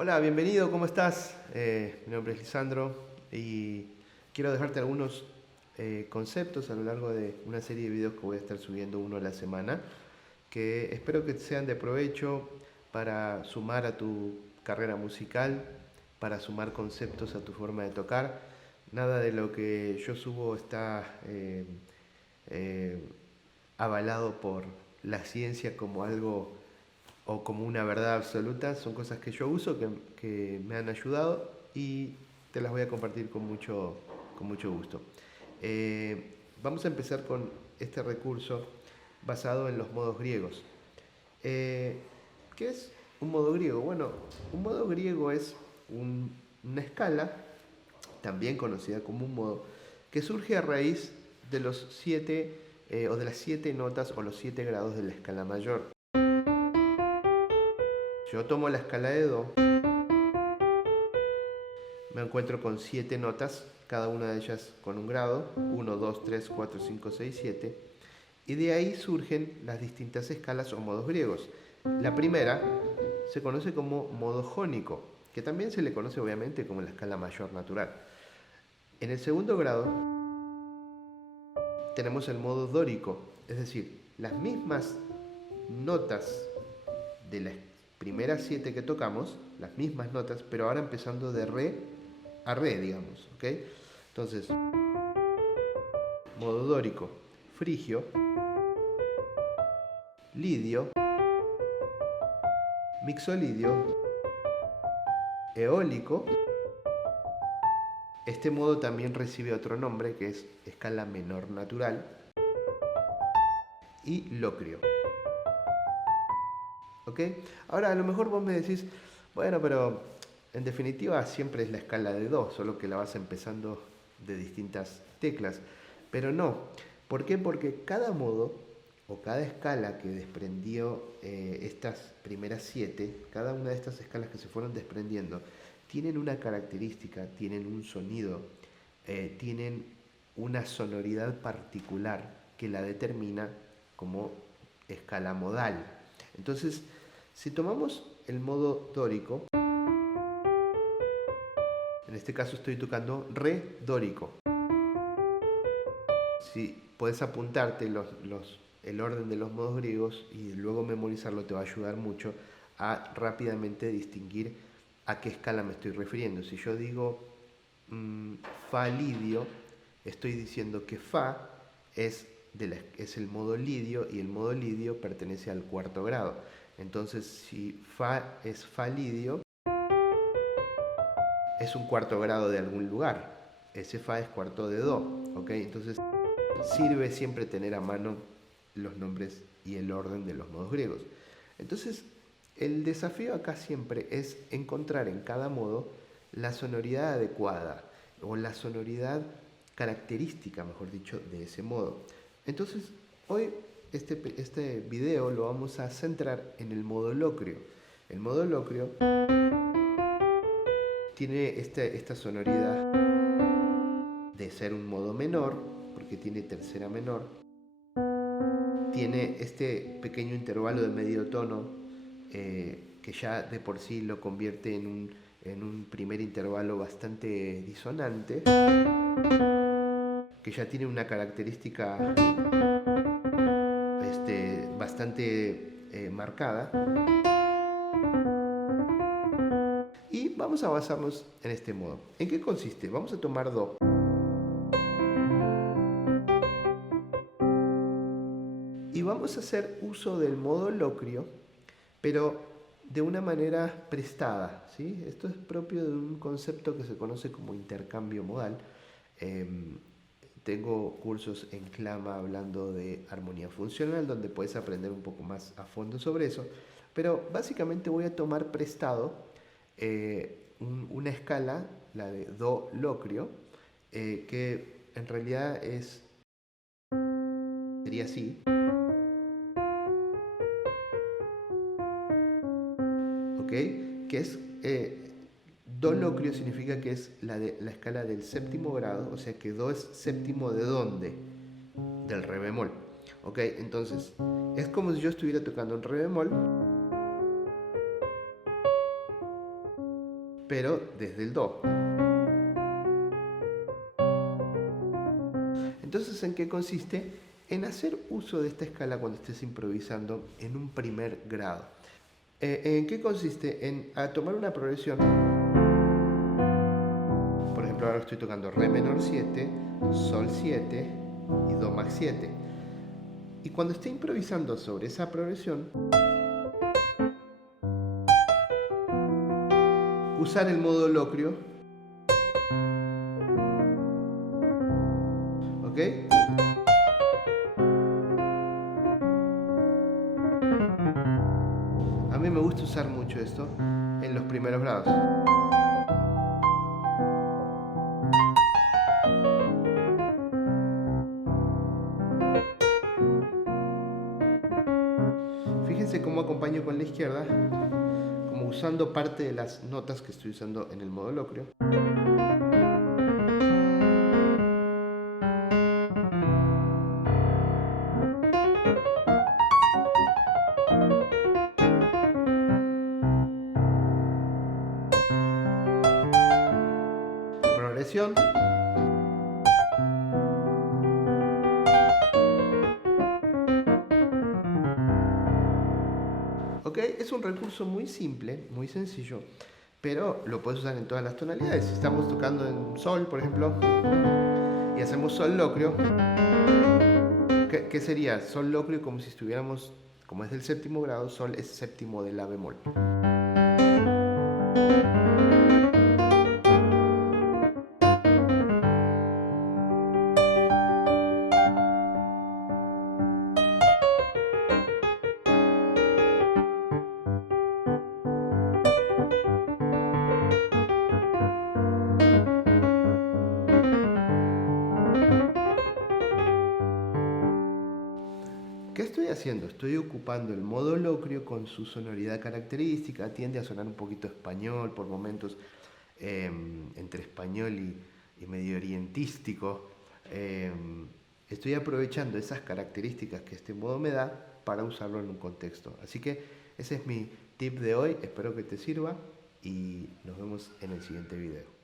Hola, bienvenido, ¿cómo estás? Mi nombre es Lisandro y quiero dejarte algunos conceptos a lo largo de una serie de videos que voy a estar subiendo uno a la semana, que espero que sean de provecho para sumar a tu carrera musical, para sumar conceptos a tu forma de tocar. Nada de lo que yo subo está eh, avalado por la ciencia como algo o como una verdad absoluta. Son cosas que yo uso, que me han ayudado y te las voy a compartir con mucho gusto. Vamos a empezar con este recurso basado en los modos griegos. Eh, ¿Qué es un modo griego? Bueno, un modo griego es una escala, también conocida como un modo, que surge a raíz de los o de las 7 notas o los 7 grados de la escala mayor. Yo tomo la escala de Do, me encuentro con 7 notas, cada una de ellas con un grado, 1, 2, 3, 4, 5, 6, 7, y de ahí surgen las distintas escalas o modos griegos. La primera se conoce como modo jónico, que también se le conoce obviamente como la escala mayor natural. En el segundo grado tenemos el modo dórico, es decir, las mismas notas de las primeras 7 que tocamos, las mismas notas, pero ahora empezando de re a re, digamos, ¿ok? Entonces, modo dórico, frigio, lidio, mixolidio, eólico. Este modo también recibe otro nombre que es escala menor natural y locrio. ¿Ok? Ahora a lo mejor vos me decís, bueno, pero en definitiva siempre es la escala de Do, solo que la vas empezando de distintas teclas. Pero no. ¿Por qué? Porque cada modo o cada escala que desprendió estas primeras 7, cada una de estas escalas que se fueron desprendiendo, tienen una característica, tienen un sonido, tienen una sonoridad particular que la determina como escala modal. Entonces, si tomamos el modo dórico, en este caso estoy tocando re dórico. Si puedes apuntarte el orden de los modos griegos y luego memorizarlo, te va a ayudar mucho a rápidamente distinguir a qué escala me estoy refiriendo. Si yo digo fa lidio, estoy diciendo que fa es el modo lidio y el modo lidio pertenece al cuarto grado. Entonces, si fa es fa lidio, es un cuarto grado de algún lugar. Ese fa es cuarto de do, ¿ok? Entonces, sirve siempre tener a mano los nombres y el orden de los modos griegos. Entonces, el desafío acá siempre es encontrar en cada modo la sonoridad adecuada o la sonoridad característica, mejor dicho, de ese modo. Entonces, hoy este video lo vamos a centrar en el modo locrio. El modo locrio tiene esta sonoridad de ser un modo menor, porque tiene tercera menor. Tiene este pequeño intervalo de medio tono que ya de por sí lo convierte en un primer intervalo bastante disonante, que ya tiene una característica bastante marcada. Y vamos a basarnos en este modo. ¿En qué consiste? Vamos a tomar Do. Y vamos a hacer uso del modo locrio, pero de una manera prestada, ¿sí? Esto es propio de un concepto que se conoce como intercambio modal. Tengo cursos en Clama hablando de armonía funcional, donde puedes aprender un poco más a fondo sobre eso. Pero básicamente voy a tomar prestado una escala, la de Do locrio, que en realidad sería así. ¿Ok? Que es Do locrio significa que es la escala del séptimo grado, o sea que Do es séptimo de ¿dónde? Del re bemol. ¿Ok? Entonces, es como si yo estuviera tocando un re bemol pero desde el Do. Entonces, ¿en qué consiste? En hacer uso de esta escala cuando estés improvisando en un primer grado. ¿En qué consiste? En tomar una progresión. Por ejemplo, ahora estoy tocando Re menor 7, Sol 7 y Do max 7. Y cuando esté improvisando sobre esa progresión, usar el modo locrio. ¿Ok? A mí me gusta usar mucho esto en los primeros grados. Fíjense cómo acompaño con la izquierda, como usando parte de las notas que estoy usando en el modo locrio. Progresión. ¿Ok? Es un recurso muy simple, muy sencillo, pero lo puedes usar en todas las tonalidades. Si estamos tocando en Sol, por ejemplo, y hacemos Sol locrio, ¿qué sería? Sol locrio como si estuviéramos, como es del séptimo grado, Sol es séptimo de La bemol. ¿Qué estoy haciendo? Estoy ocupando el modo locrio con su sonoridad característica, tiende a sonar un poquito español por momentos, entre español y medio orientístico. Estoy aprovechando esas características que este modo me da para usarlo en un contexto. Así que ese es mi tip de hoy, espero que te sirva y nos vemos en el siguiente video.